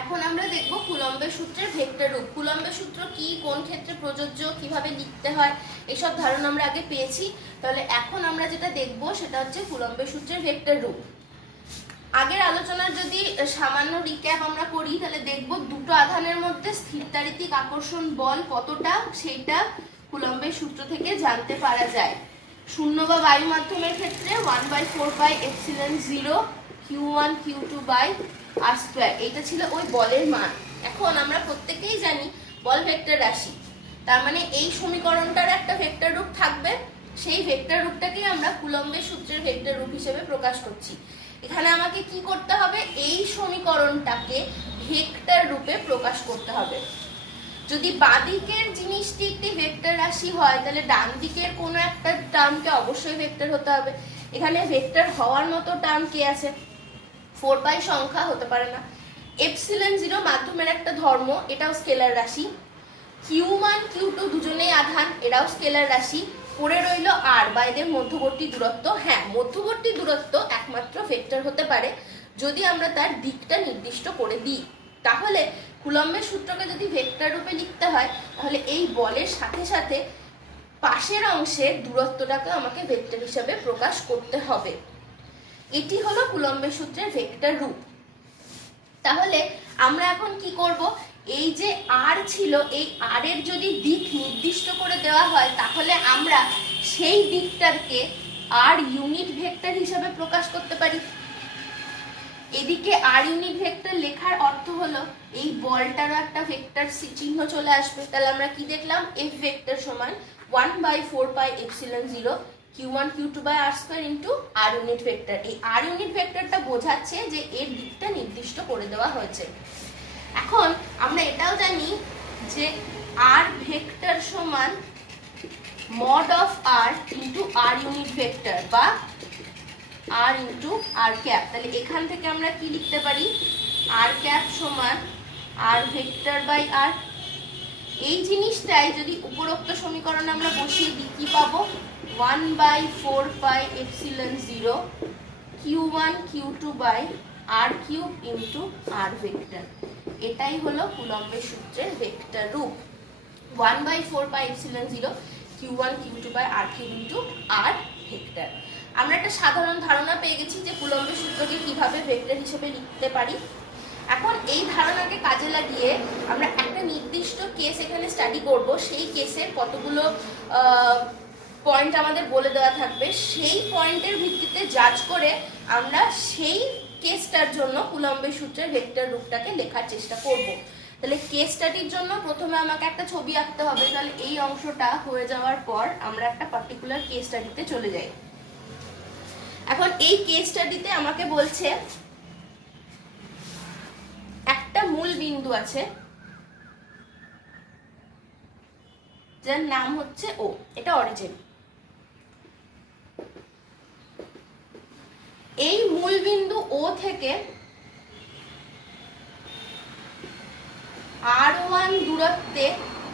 এখন আমরা দেখব কুলম্বের সূত্রের ভেক্টর রূপ। কুলম্বের সূত্র কি, কোন ক্ষেত্রে প্রযোজ্য, কিভাবে লিখতে হয়, এসব ধারণা আমরা আগে পেয়েছি। তাহলে এখন আমরা যেটা দেখব সেটা হচ্ছে কুলম্বের সূত্রের ভেক্টর রূপ। আগের আলোচনার যদি সামান্য রিক্যাপ আমরা করি তাহলে দেখব দুটো আধানের মধ্যে স্থিরতাড়িতিক আকর্ষণ বল কতটা সেইটা কুলম্বের সূত্র থেকে জানতে পারা যায়। শূন্য বা বায়ু মাধ্যমের ক্ষেত্রে 1/4πε0 q1 q2 by r square, এটা ছিল ওই বলের মান। এখন আমরা প্রত্যেকেই জানি বল ভেক্টর রাশি, তার মানে এই সমীকরণটার একটা ভেক্টর রূপ থাকবে, সেই ভেক্টর রূপটাকেই আমরা কুলম্বের সূত্রের ভেক্টর রূপ হিসেবে প্রকাশ করছি। এখানে আমাকে কি করতে হবে, এই সমীকরণটাকে ভেক্টর রূপে প্রকাশ করতে হবে। যদি বাঁদিকের জিনিসটি একটি ভেক্টর রাশি হয় তাহলে ডান দিকের কোনো একটা টার্মকে অবশ্যই ভেক্টর হতে হবে। এখানে ভেক্টর হওয়ার মতো টার্ম কি আছে, 4π সংখ্যা হতে পারে না। ε0 মাধ্যমের একটা ধর্ম, এটাও স্কেলার রাশি। q1 q2 দুজনেই আধান, এরাও স্কেলার রাশি। পড়ে রইল আর বা এদের মধ্যবর্তী দূরত্ব। হ্যাঁ, মধ্যবর্তী দূরত্ব একমাত্র ভেক্টর হতে পারে যদি আমরা তার দিকটা নির্দিষ্ট করে দিই। তাহলে কুলম্বের সূত্রকে যদি ভেক্টর রূপে লিখতে হয় তাহলে এই বলের সাথে সাথে পাশের অংশের দূরত্বটাকে আমাকে ভেক্টর হিসাবে প্রকাশ করতে হবে। এটি হলো কুলম্বের সূত্রের ভেক্টর রূপ। তাহলে আমরা এখন কি করব, এই যে আর ছিল, এই আর এর যদি দিক নির্দিষ্ট করে দেওয়া হয় তাহলে আমরা সেই দিকটাকে আর ইউনিট ভেক্টর হিসাবে প্রকাশ করতে পারি। এদিকে আর ইউনিট ভেক্টর লেখার অর্থ হলো এই বলটারও একটা ভেক্টর চিহ্ন চলে আসবে। তাহলে আমরা কি দেখলাম, এফ ভেক্টর সমান 1/4πε0 q1 q2 by r square into R unit vector. এই আর ইউনিট ভেক্টরটা বোঝাচ্ছে যে এর দিকটা নির্দিষ্ট করে দেওয়া হয়েছে। এখন আমরা এটাও জানি যে আর ভেক্টর সমান mod of R into R unit vector বা আর ইন্টু আর ক্যাপ। তাহলে এখান থেকে আমরা কি লিখতে পারি, আর ক্যাপ সমান আর ভেক্টর বাই আর। এই জিনিসটাই যদি উপরোক্ত সমীকরণ আমরা বসিয়ে দিই কি পাবো, 1/4πε0 q1 q2 by R cube into R vector. এটাই হলো কুলম্বের সূত্রের ভেক্টর রূপ, 1/4πε0 q1 q2 by R cube into R vector. আমরা একটা সাধারণ ধারণা পেয়ে গেছি যে কুলম্বের সূত্রকে কিভাবে ভেক্টর হিসেবে লিখতে পারি। এখন এই ধারণাকে কাজে লাগিয়ে আমরা একটা নির্দিষ্ট কেস এখানে স্টাডি করব। সেই কেসের কতগুলো পয়েন্ট আমাদের বলে দেওয়া থাকবে, সেই পয়েন্টের ভিত্তিতে জাজ করে আমরা সেই কেসটার জন্য কুলম্বের সূত্রের ভেক্টর রূপটাকে লেখার চেষ্টা করব। তাহলে কেস স্টাডির জন্য প্রথমে আমাকে একটা ছবি আঁকতে হবে। তাহলে এই অংশটা হয়ে যাওয়ার পর আমরা একটা পার্টিকুলার কেস স্টাডিতে চলে যাই। এখন এই কেস স্টাডিতে আমাকে বলছে একটা মূল বিন্দু আছে যার নাম হচ্ছে ও, এটা অরিজিন। এই মূল বিন্দু ও থেকে r1 দূরত্বে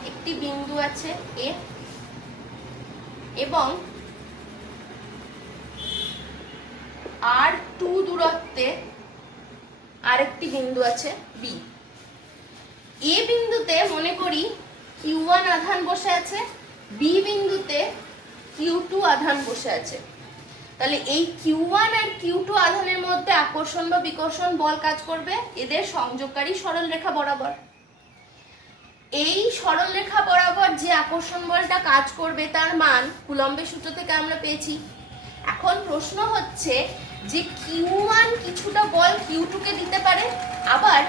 একটি বিন্দু আছে এ এবং r2 দূরত্বে আরেকটি বিন্দু আছে বি। এ বিন্দুতে মনে করি q1 আধান বসে আছে, বি বিন্দুতে q2 আধান বসে আছে। তাহলে এই q1 আর q2 আধানের মধ্যে আকর্ষণ বা বিকর্ষণ বল কাজ করবে এদের সংযোগকারী সরলরেখা বরাবর। এই সরলরেখা বরাবর যে আকর্ষণ বলটা কাজ করবে তার মান কুলম্বের সূত্র থেকে আমরা পেয়েছি। এখন প্রশ্ন হচ্ছে যে q1 কিছুটা বল q2 কে দিতে পারে, আবার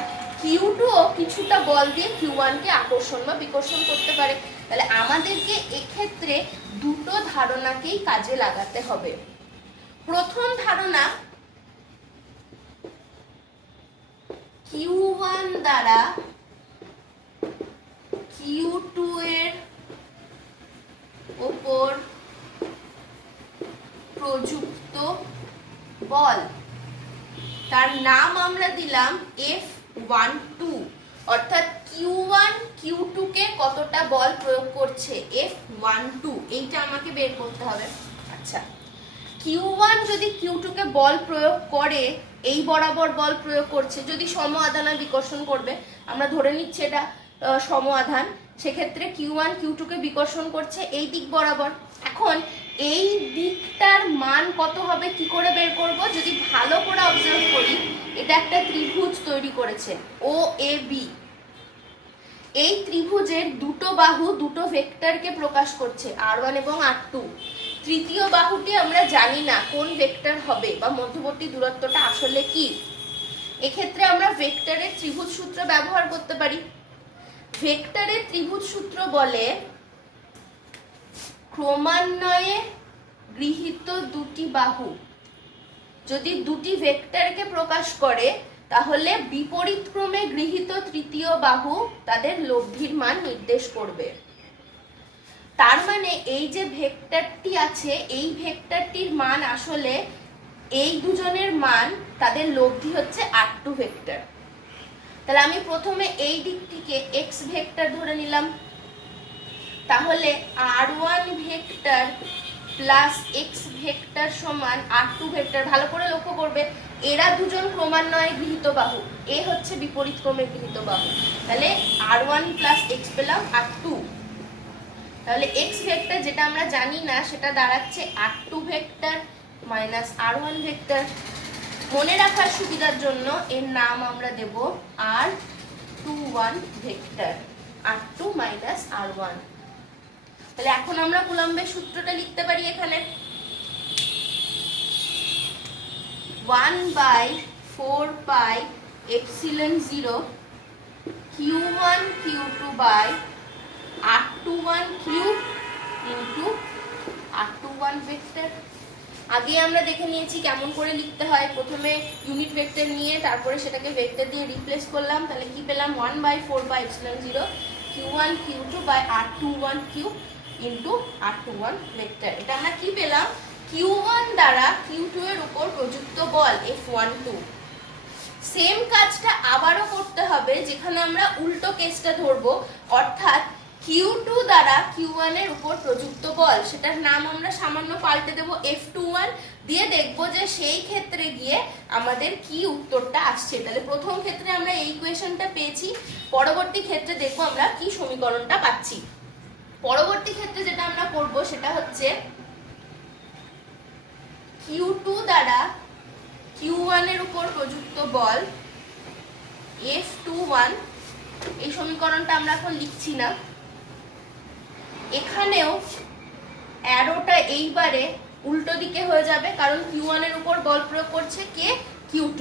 q2 ও কিছুটা বল দিয়ে q1 কে আকর্ষণ বা বিকর্ষণ করতে পারে। তাহলে আমাদেরকে এক্ষেত্রে দুটো ধারণাকেই কাজে লাগাতে হবে। প্রথম ধারণা, q1 দ্বারা q2 এর উপর প্রযুক্ত বল, তার নাম আমরা দিলাম F12, অর্থাৎ q1 q2 কে কতটা বল প্রয়োগ করছে F12, এইটা আমাকে বের করতে হবে। আচ্ছা, q1 যদি q2 কে বল প্রয়োগ করে এই বরাবর বল প্রয়োগ করছে, যদি সম আধান আর বিকর্ষণ করবে, আমরা ধরে নিচ্ছি এটা সম আধান, সেক্ষেত্রে Q1 Q2 কে বিকর্ষণ করছে এই দিক বরাবর। এখন এই দিকটার মান কত হবে কি করে বের করব? যদি ভালো করে অবজার্ভ করি, এটা একটা ত্রিভুজ তৈরি করেছে ও এ বি। এই ত্রিভুজের দুটো বাহু দুটো ভেক্টরকে প্রকাশ করছে, R1 এবং R2। তৃতীয় বাহুটি আমরা জানি না কোন ভেক্টর হবে বা মধ্যবর্তী দূরত্বটা আসলে কি। এক্ষেত্রে আমরা ভেক্টরের ত্রিভুজ সূত্র ব্যবহার করতে পারি। ভেক্টরের ত্রিভুজ সূত্র বলে ক্রমান্বয়ে গৃহীত দুটি বাহু যদি দুটি ভেক্টরকে প্রকাশ করে, তাহলে বিপরীত ক্রমে গৃহীত তৃতীয় বাহু তাদের লব্ধির মান নির্দেশ করবে। তার মানে এই যে ভেক্টরটি আছে, এই ভেক্টরটির মান আসলে এই দুজনের মান, তাদের লব্ধি হচ্ছে R2 ভেক্টর। তাহলে আমি প্রথমে এই দিকটিকে x ভেক্টর ধরে নিলাম, তাহলে R1 vector plus x vector সমান R2 ভেক্টর। ভালো করে লক্ষ্য করবে, এরা দুজন ক্রমান্বয়ে গৃহীত বাহু, এ হচ্ছে বিপরীত ক্রমে গৃহীত বাহু। তাহলে R1 প্লাস x পেলাম R2। তাহলে x ভেক্টর যেটা আমরা জানি না, সেটা দাঁড়াচ্ছে R2 vector minus R1 vector. মনে রাখার সুবিধার জন্য এর নাম আমরা দেব R21 vector, R2 minus R1। তাহলে এখন আমরা কুলম্বের সূত্রটা লিখতে পারি এখানে 1/4 pi epsilon 0 Q1 Q2 by R21 cube into R21 vector. আগে আমরা দেখে নিয়েছি কেমন করে লিখতে হয়। প্রথমে ইউনিট ভেক্টর নিয়ে তারপরে সেটাকে ভেক্টর দিয়ে রিপ্লেস করলাম। তাহলে কি পেলাম? 1/4 pi epsilon 0 Q1 Q2 by R21 cube into R21 vector. এটা আমরা কি পেলাম? Q1 দ্বারা Q2 এর উপর প্রযুক্ত বল F12। সেম কাজটা আবারও করতে হবে, যেখানে আমরা উল্টো কেসটা ধরবো, অর্থাৎ Q2 দ্বারা Q1 এর উপর প্রযুক্ত বল, সেটার নাম আমরা সামান্য পাল্টে দেব F21 দিয়ে, দেখবো যে সেই ক্ষেত্রে গিয়ে আমাদের কি উত্তরটা আসছে। তাহলে প্রথম ক্ষেত্রে আমরা এই ইকুয়েশনটা পেয়েছি, পরবর্তী ক্ষেত্রে দেখবো আমরা কি সমীকরণটা পাচ্ছি। পরবর্তী ক্ষেত্রে যেটা আমরা করব সেটা হচ্ছে Q2 দ্বারা Q1 এর উপর প্রযুক্ত বল F21। এই সমীকরণটা আমরা এখন লিখছি না। এখানেও অ্যারোটা এইবারে উল্টো দিকে হয়ে যাবে, কারণ Q1 এর উপর বল প্রয়োগ করছে কে? Q2।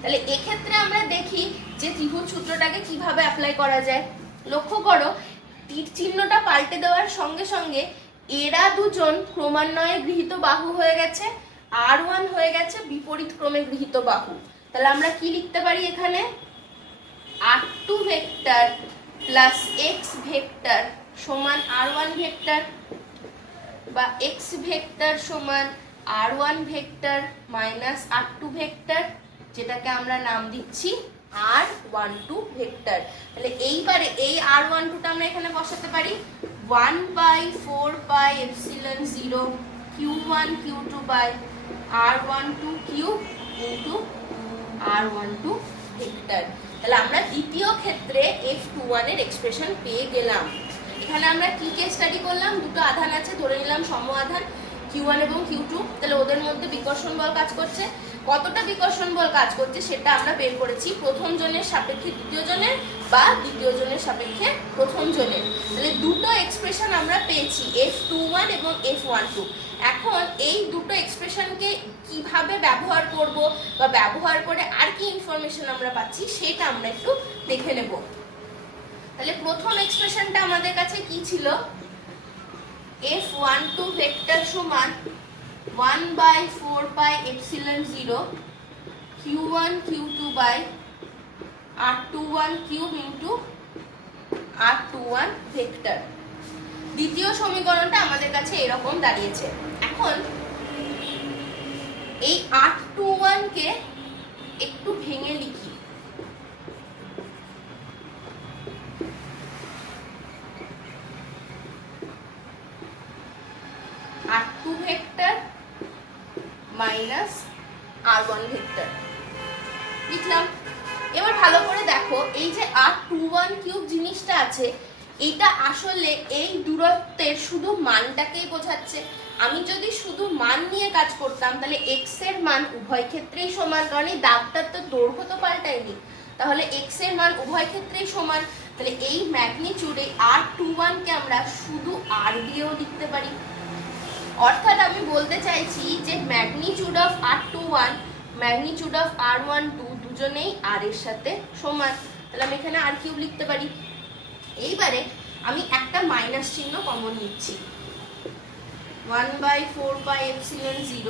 তাহলে এক্ষেত্রে আমরা দেখি যে ত্রিভুজ সূত্রটাকে কিভাবে অ্যাপ্লাই করা যায়। লক্ষ্য করো, তীর চিহ্নটা পাল্টে দেওয়ার সঙ্গে সঙ্গে এরা দুজন ক্রমান্বয়ে গৃহীত বাহু হয়ে গেছে, R1 হয়ে গেছে বিপরীত ক্রমে গৃহীত বাহু। তাহলে আমরা কি লিখতে পারি এখানে? R2 vector plus x vector সমান R1 ভেক্টর, বা x ভেক্টর সমান R1 vector minus R2 vector, যেটাকে আমরা নাম দিচ্ছি R12 ভেক্টর। তাহলে এইবারে এই R12টা আমরা এখানে বসাতে পারি 1/4 pi epsilon 0 Q1 Q2 by R12 cube into R12 vector. তাহলে আমরা দ্বিতীয় ক্ষেত্রে F21 এর এক্সপ্রেশন পেয়ে গেলাম। এখানে আমরা কি কেস স্টাডি করলাম? দুটো আধান আছে, ধরে নিলাম সম আধান Q1 এবং Q2। তাহলে ওদের মধ্যে বিকর্ষণ বল কাজ করছে। কতটা বিকর্ষণ বল কাজ করছে সেটা আমরা বের করেছি প্রথম জনের সাপেক্ষে দ্বিতীয় জনের বা দ্বিতীয় জনের সাপেক্ষে প্রথম জনের। তাহলে দুটো এক্সপ্রেশন আমরা পেয়েছি, F21 এবং F12। এখন এই দুটো এক্সপ্রেশনকে কিভাবে ব্যবহার করব বা ব্যবহার করে আর কি ইনফরমেশন আমরা পাচ্ছি সেটা আমরা একটু দেখে নেব। তাহলে প্রথম এক্সপ্রেশনটা আমাদের কাছে কি ছিল? F12 ভেক্টর সমান 1/4 pi epsilon 0 Q1 Q2 by R21 cube into R21 vector. দ্বিতীয় সমীকরণটা আমাদের কাছে এরকম দাঁড়িয়েছে। এখন এই R21 কে একটু ভেঙে লিখি। R2 vector minus R1 vector. এবার ভালো করে দেখো, এই যে r21³ জিনিসটা আছে, এটা আসলে এই দূরত্বের শুধু মানটাকেই বোঝাচ্ছে। আমি যদি শুধু মান নিয়ে কাজ করতাম তাহলে x এর মান উভয় ক্ষেত্রেই সমান, কারণ এই দাগটার তো দৈর্ঘ্য তো পাল্টায়নি, তাহলে x এর মান উভয় ক্ষেত্রেই সমান। তাহলে এই ম্যাগনিটিউড, এই r21 কে আমরা শুধু r দিয়েও লিখতে পারি। অর্থাৎ আমি বলতে চাইছি যে magnitude of r21, magnitude of r12 দুজনেই r এর সাথে সমান। তাহলে আমি এখানে r³ লিখতে পারি। এইবারে আমি একটা মাইনাস চিহ্ন কমন নিচ্ছি, 1/4πε0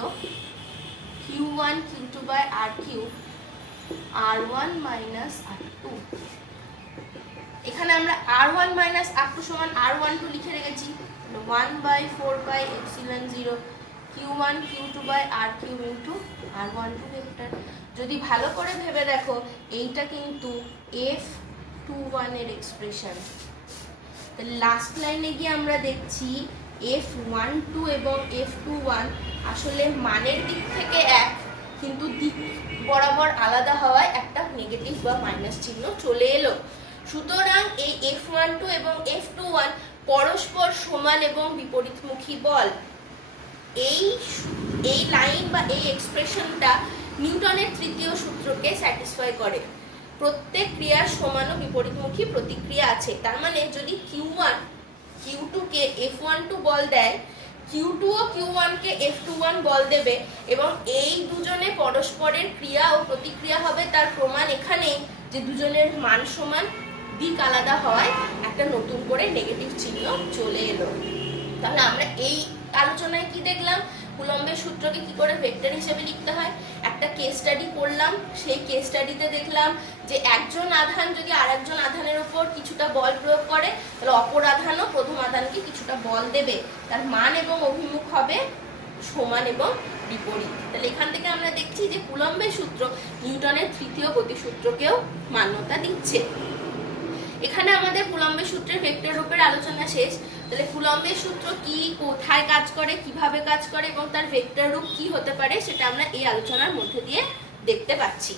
q1 q2/r³ r1 minus r2। এখানে আমরা r1 মাইনাস r2 সমান r12 লিখে রেখেছি, 1/4πε0 q1 q2/r³ into r12 vector. যদি ভালো করে ভেবে দেখো, এইটা কিন্তু f21 এর এক্সপ্রেশন। তাহলে লাস্ট লাইনে গিয়ে আমরা দেখছি f12 এবং f21 আসলে মানের দিক থেকে এক, কিন্তু দিক বরাবর আলাদা হওয়ায় একটা নেগেটিভ বা মাইনাস চিহ্ন চলে এলো। সুতরাং এই f12 এবং f21 পরস্পর সমান এবং বিপরীতমুখী বল। এই লাইন বা এই এক্সপ্রেশনটা নিউটনের তৃতীয় সূত্রকে স্যাটিসফাই করে। প্রত্যেক ক্রিয়ার সমান ও বিপরীতমুখী প্রতিক্রিয়া আছে। তার মানে যদি q1 q2 কে f12 বল দেয়, q2 ও q1 কে f21 বল দেবে, এবং এই দুজনে পরস্পরের ক্রিয়া ও প্রতিক্রিয়া হবে। তার প্রমাণ এখানে যে দুজনের মান সমান, দিক আলাদা হওয়ায় একটা নতুন করে নেগেটিভ চিহ্ন চলে এলো। তাহলে আমরা এই আলোচনায় কি দেখলাম? কুলম্বের সূত্রকে কি করে ভেক্টর হিসেবে লিখতে হয়। একটা কেস স্টাডি করলাম, সেই কেস স্টাডিতে দেখলাম যে একজন আধান যদি আরেকজন আধানের উপর কিছুটা বল প্রয়োগ করে, তাহলে অপর আধানও প্রথম আধানকে কিছুটা বল দেবে, তার মান এবং অভিমুখ হবে সমান এবং বিপরীত। তাহলে এখান থেকে আমরা দেখছি যে কুলম্বের সূত্র নিউটনের তৃতীয় গতিসূত্রকেও মান্যতা দিচ্ছে। এখানে আমাদের কুলম্বের সূত্রের ভেক্টর রূপের আলোচনা শেষ। তাহলে কুলম্বের সূত্র কি, কোথায় কাজ করে, কিভাবে কাজ করে এবং তার ভেক্টর রূপ কি হতে পারে, সেটা আমরা এই আলোচনার মধ্যে দিয়ে দেখতে পাচ্ছি।